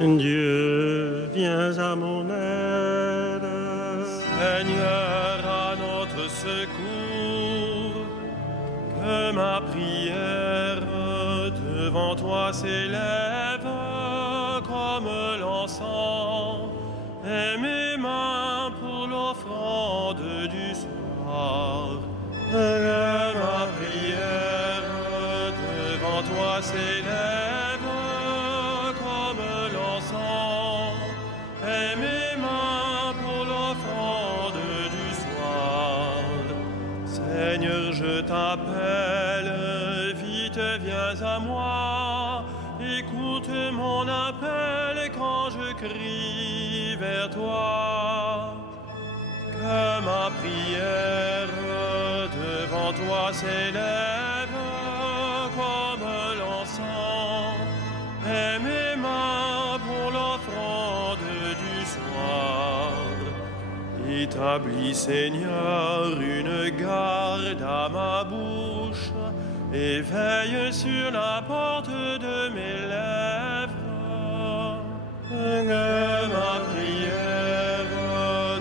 Dieu, viens à mon aide. Seigneur, à notre secours, que ma prière devant toi s'élève comme l'encens, et mes mains pour l'offrande du soir. Que ma prière devant toi s'élève comme l'encens, et mes mains pour l'offrande du soir. Seigneur, je t'appelle, vite viens à moi, écoute mon appel quand je crie vers toi. Que ma prière devant toi s'élève comme l'encens, et mes mains pour l'offrande du soir. Établis, Seigneur, une garde à ma bouche, et veille sur la porte de mes lèvres. Que ma prière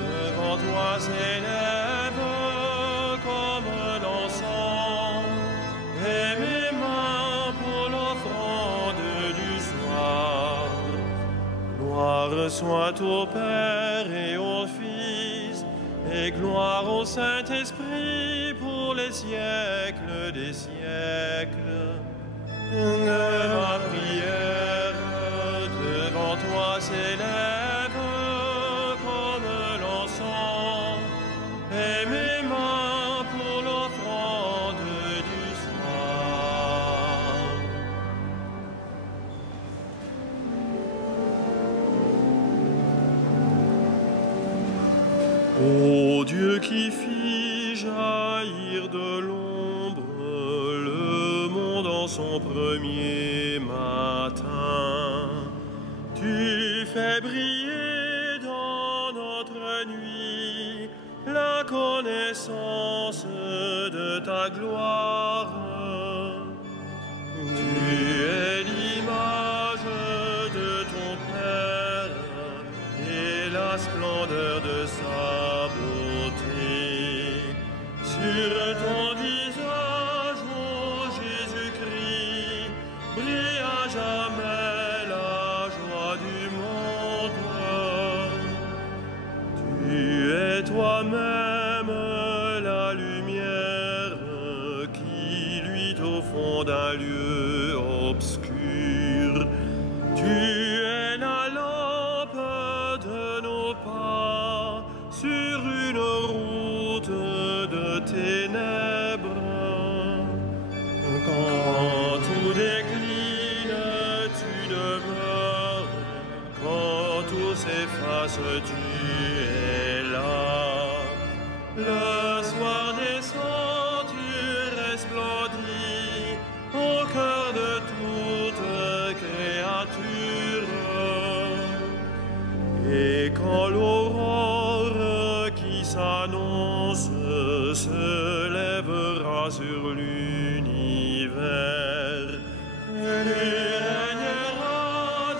devant toi s'élève comme l'encens, et mes mains pour l'offrande du soir. Gloire soit au Père et au Fils, et gloire au Saint-Esprit pour les siècles des siècles. Que ma prière devant toi s'élève comme l'encens, et mes mains pour l'offrande du soir. Ô Dieu qui fit jaillir de l'ombre le monde en son premier matin, tu fais briller dans notre nuit la connaissance de ta gloire. Tu es l'image de ton Père et la splendeur de sa beauté. Sur ton visage, ô Jésus-Christ, brille à jamais la joie du monde. Tu es toi-même la lumière qui luit au fond d'un lieu obscur. Tu es la lampe de nos pas sur une route de ténèbres. Quand tout décline, tu demeures. Quand tout s'efface, tu es là. Le soir descend, tu resplendis au cœur de toute créature. Et quand l'aurore qui s'annonce se lèvera sur l'univers, tu régneras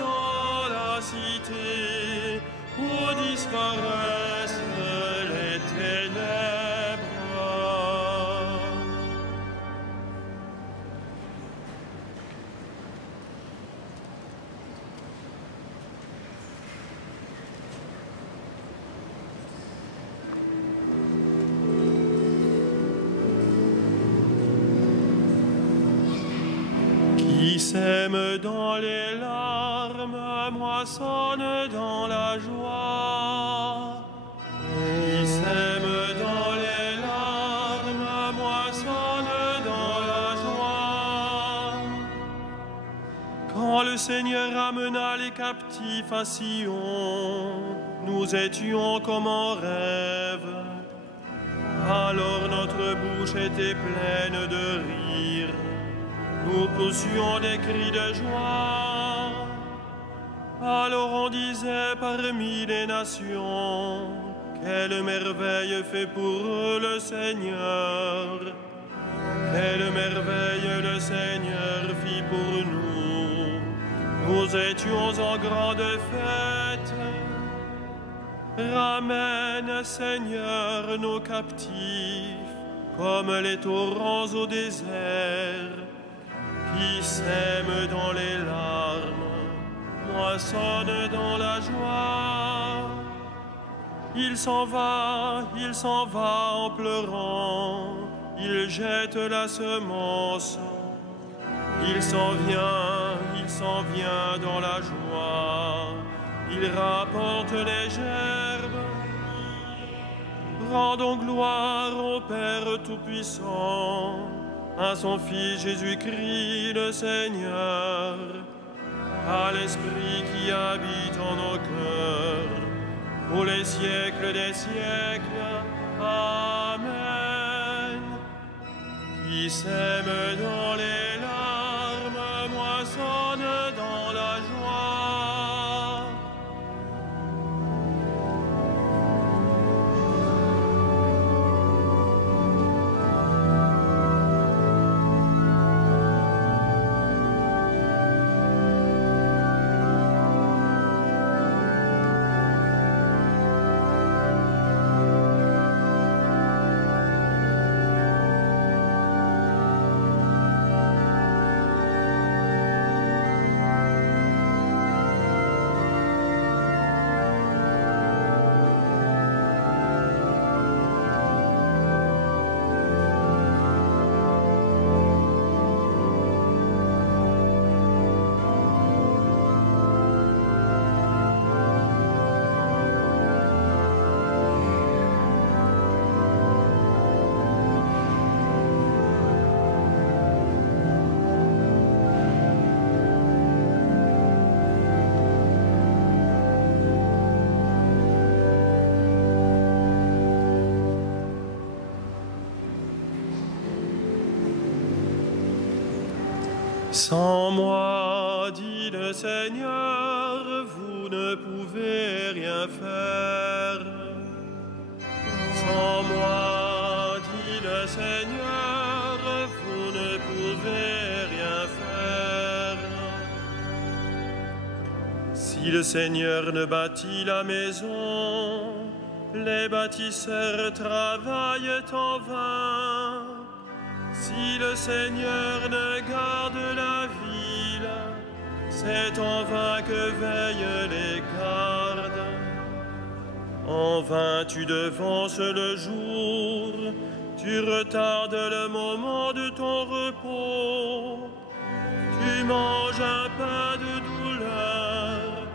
dans la cité où disparaissent les ténèbres. Qui sème dans les larmes moissonne dans la joie. Qui sème dans les larmes moissonne dans la joie. Quand le Seigneur amena les captifs à Sion, nous étions comme en rêve. Alors notre bouche était pleine de rire. Nous poussions des cris de joie. Alors on disait parmi les nations, quelle merveille fait pour eux le Seigneur. Quelle merveille le Seigneur fit pour nous. Nous nous étions en grande fête. Ramène, Seigneur, nos captifs, comme les torrents au désert, qui sèment dans les larmes, moissonnent dans la joie. Il s'en va en pleurant, il jette la semence. Il s'en vient dans la joie, il rapporte les gerbes. Rendons gloire au Père Tout-Puissant, à son Fils Jésus-Christ le Seigneur, à l'Esprit qui habite en nos cœurs, pour les siècles des siècles. Amen. Qui sème dans les larmes, moissonne dans la joie. Sans moi, dit le Seigneur, vous ne pouvez rien faire. Sans moi, dit le Seigneur, vous ne pouvez rien faire. Si le Seigneur ne bâtit la maison, les bâtisseurs travaillent en vain. Si le Seigneur ne garde la ville, c'est en vain que veillent les gardes. En vain tu devances le jour, tu retardes le moment de ton repos. Tu manges un pain de douleur,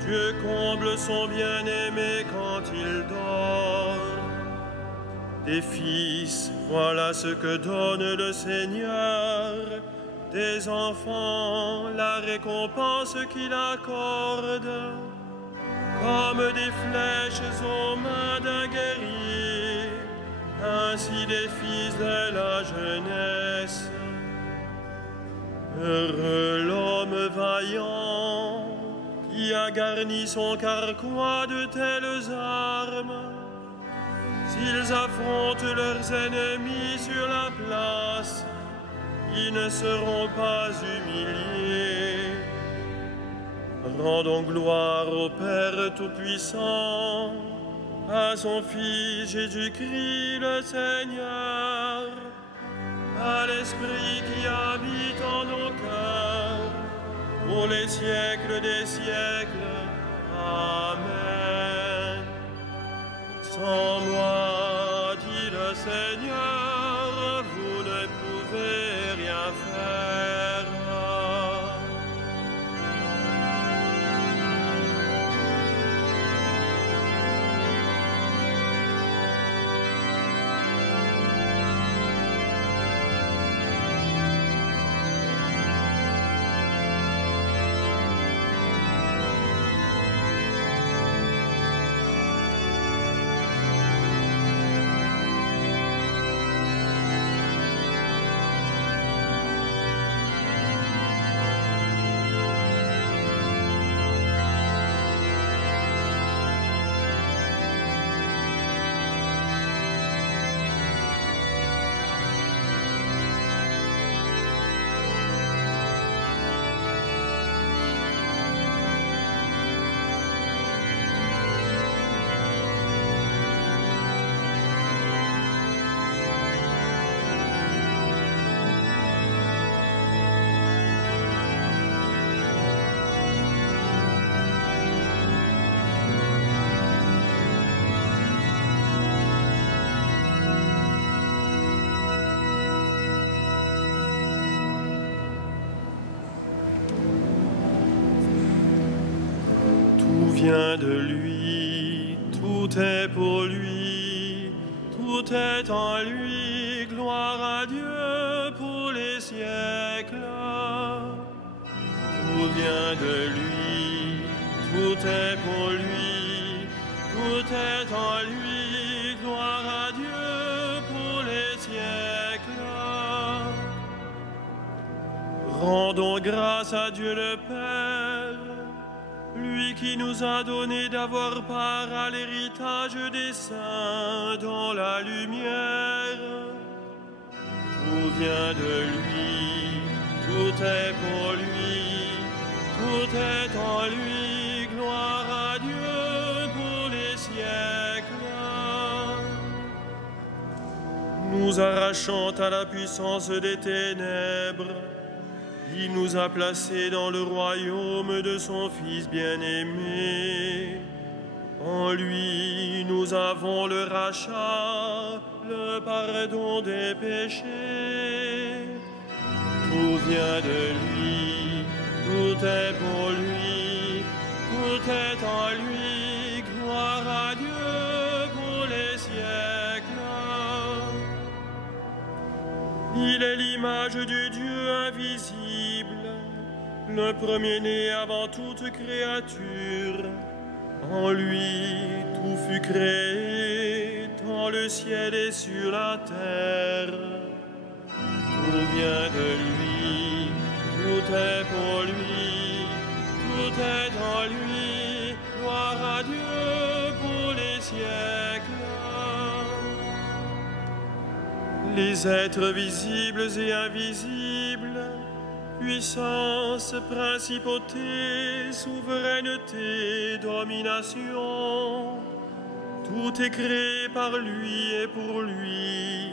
Dieu comble son bien-aimé quand il dort. Des fils, voilà ce que donne le Seigneur. Des enfants, la récompense qu'il accorde. Comme des flèches aux mains d'un guerrier, ainsi des fils de la jeunesse. Heureux l'homme vaillant, qui a garni son carquois de telles armes. S'ils affrontent leurs ennemis sur la place, ils ne seront pas humiliés. Rendons gloire au Père Tout-Puissant, à son Fils Jésus-Christ le Seigneur, à l'Esprit qui habite en nos cœurs, pour les siècles des siècles. Amen. Sans moi, dit le Seigneur, vous ne pouvez rien faire. vient de lui, tout est pour lui, tout est en lui, gloire à Dieu pour les siècles. Tout vient de lui, tout est pour lui, tout est en lui, gloire à Dieu pour les siècles. Rendons grâce à Dieu le Père, lui qui nous a donné d'avoir part à l'héritage des saints dans la lumière. Tout vient de lui, tout est pour lui, tout est en lui, gloire à Dieu pour les siècles. Nous arrachant à la puissance des ténèbres, il nous a placés dans le royaume de son Fils bien-aimé. En lui, nous avons le rachat, le pardon des péchés. Tout vient de lui, tout est pour lui, tout est en lui, gloire à Dieu pour les siècles. Il est l'image du Dieu invisible, le premier-né avant toute créature. En lui, tout fut créé, dans le ciel et sur la terre. Tout vient de lui, tout est pour lui, tout est en lui, gloire à Dieu pour les siècles. Les êtres visibles et invisibles, puissance, principauté, souveraineté, domination, tout est créé par lui et pour lui.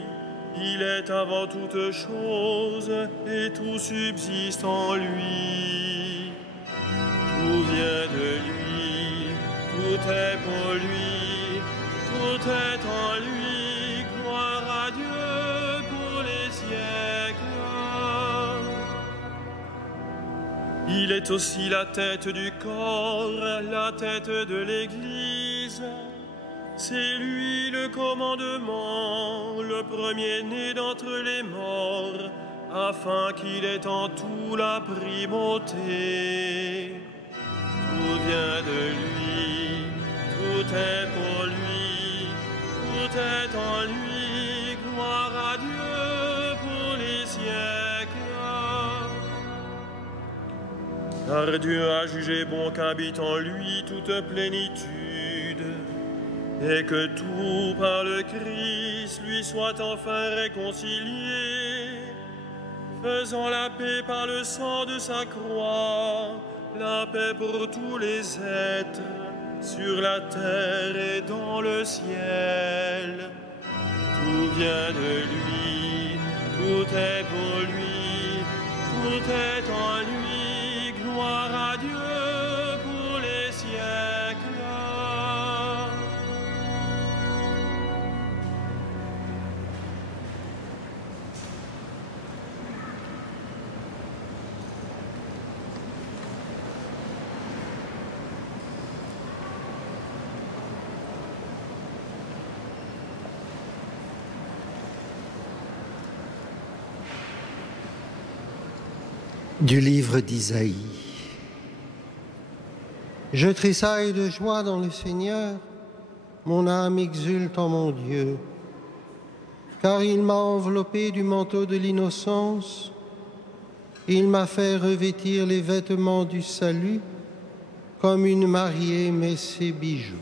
Il est avant toute chose et tout subsiste en lui. Tout vient de lui, tout est pour lui, tout est en lui, gloire à Dieu pour les siècles. Il est aussi la tête du corps, la tête de l'Église. C'est lui le commandement, le premier-né d'entre les morts, afin qu'il ait en tout la primauté. Tout vient de lui, tout est pour lui, tout est en lui, gloire à Dieu pour les siècles. Car Dieu a jugé bon qu'habite en lui toute plénitude, et que tout par le Christ lui soit enfin réconcilié, faisant la paix par le sang de sa croix, la paix pour tous les êtres, sur la terre et dans le ciel. Tout vient de lui, tout est pour lui, tout est en lui, gloire à Dieu pour les siècles. Du livre d'Isaïe. Je tressaille de joie dans le Seigneur, mon âme exulte en mon Dieu, car il m'a enveloppé du manteau de l'innocence, il m'a fait revêtir les vêtements du salut, comme une mariée met ses bijoux.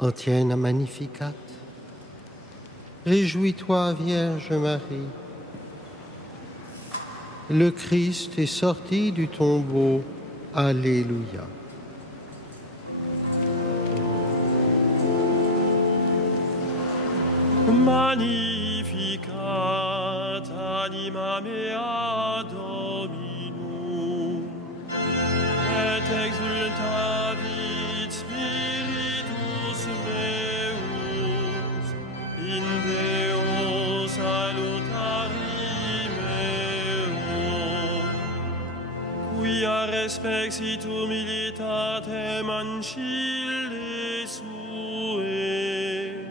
Antienne Magnificat. Réjouis-toi, Vierge Marie. Le Christ est sorti du tombeau. Alléluia. Magnificat, anima mea Dominum, et exultavit spiritus meus in Deo salutari meo, quia respexit humilitatem ancille sue,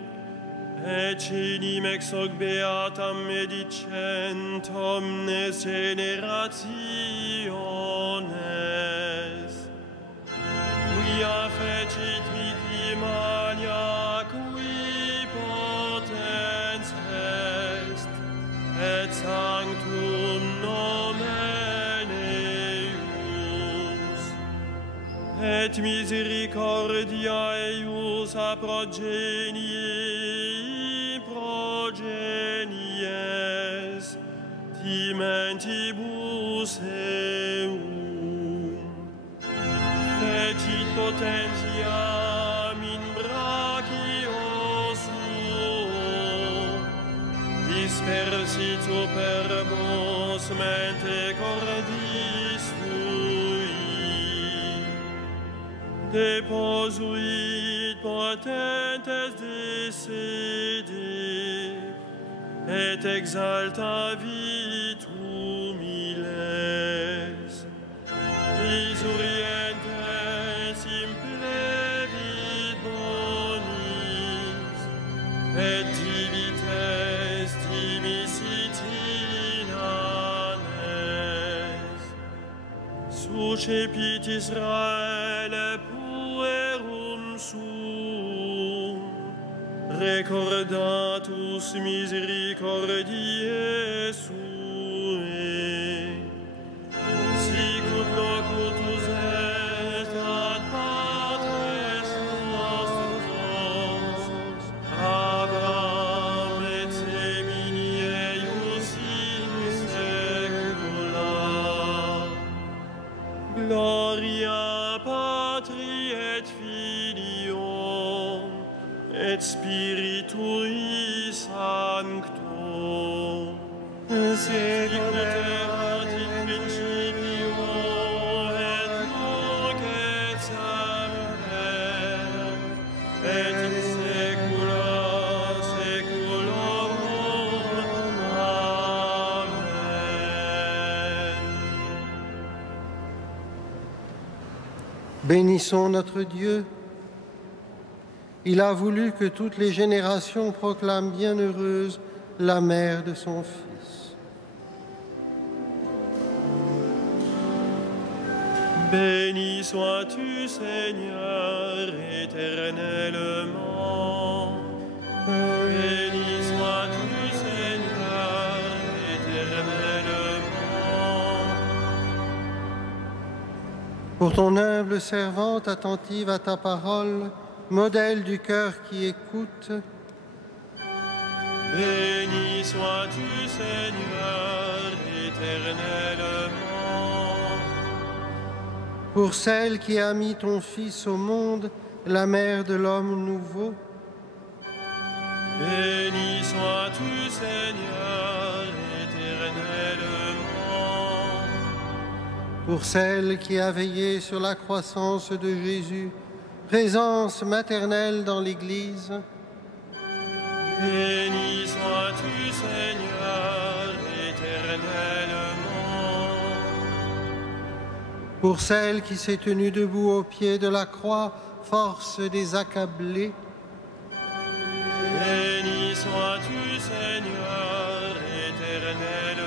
et cenim ex hoc beatam medicent omnes generationes, quia fecit victimania cui potens est, et sanctum nomen eius, et misericordia eius a progenies timentibus eum, fecit potentiam in brachio suo, dispersit superbos mente cordis tui, deposuit potentes de sede, et exaltavit humiles, isurientes implevit bonis, et divites dimisit inanes, suscepit Israele puerum suum, recordatus misericordiae suae, sicut locutus est ad patres nostros, Abraham et semini eius in saecula. Gloria Patri et Filio et Spiritui Sancto, sicut erat in principio et nunc et semper et in saecula saeculorum. Amen. Bénissons notre Dieu. Il a voulu que toutes les générations proclament bienheureuse la mère de son Fils. Béni sois-tu, Seigneur, éternellement. Béni sois-tu, Seigneur, éternellement. Pour ton humble servante attentive à ta parole, modèle du cœur qui écoute, béni sois-tu, Seigneur, éternellement. pour celle qui a mis ton Fils au monde, la mère de l'homme nouveau, béni sois-tu, Seigneur, éternellement. pour celle qui a veillé sur la croissance de Jésus, présence maternelle dans l'Église, béni sois-tu, Seigneur, éternellement. pour celle qui s'est tenue debout au pied de la croix, force des accablés, béni sois-tu, Seigneur, éternellement.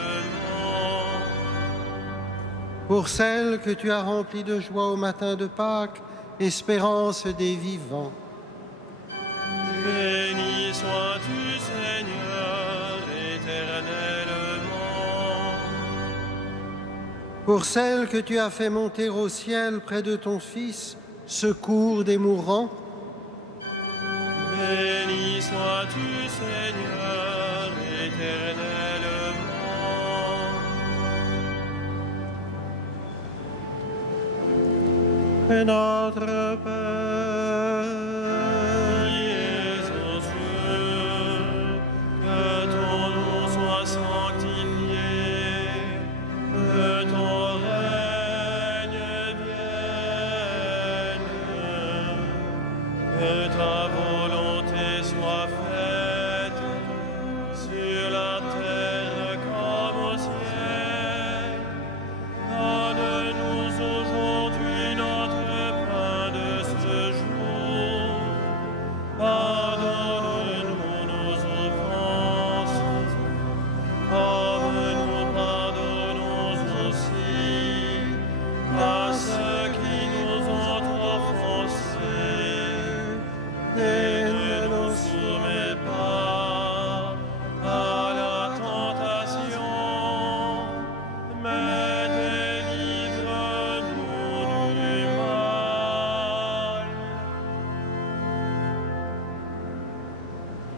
pour celle que tu as remplie de joie au matin de Pâques, espérance des vivants. Béni sois-tu, Seigneur, éternellement. Pour celle que tu as fait monter au ciel près de ton Fils, secours des mourants. Béni sois-tu, Seigneur, éternellement. Et notre Père, qui es aux cieux, que ton nom soit sanctifié,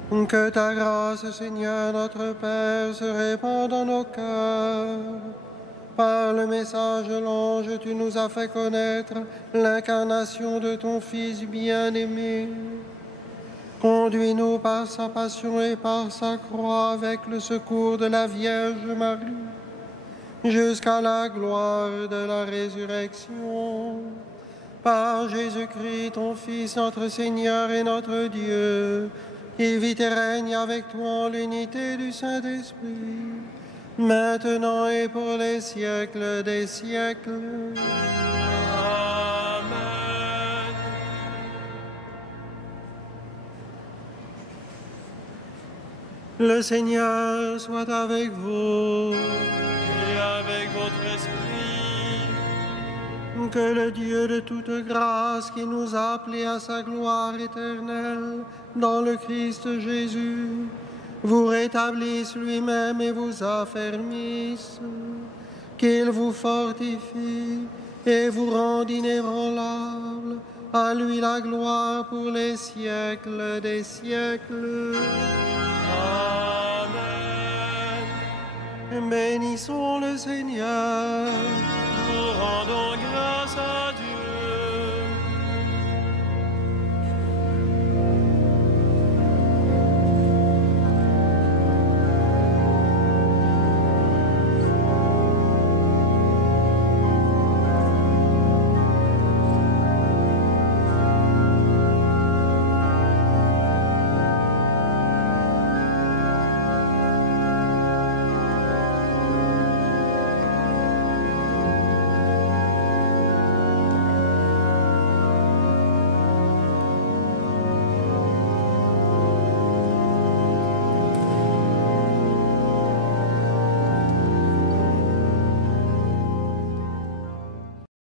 Que ta grâce, Seigneur notre Père, se répande dans nos cœurs. Par le message de l'ange, tu nous as fait connaître l'incarnation de ton Fils bien-aimé. Conduis-nous par sa passion et par sa croix avec le secours de la Vierge Marie, jusqu'à la gloire de la résurrection. Par Jésus-Christ, ton Fils, notre Seigneur et notre Dieu, qui vit et règne avec toi en l'unité du Saint-Esprit, maintenant et pour les siècles des siècles. Amen. Le Seigneur soit avec vous. Et avec votre esprit. Que le Dieu de toute grâce, qui nous a appelés à sa gloire éternelle dans le Christ Jésus, vous rétablisse lui-même et vous affermisse, qu'il vous fortifie et vous rende inébranlable. À lui la gloire pour les siècles des siècles. Amen. Bénissons le Seigneur.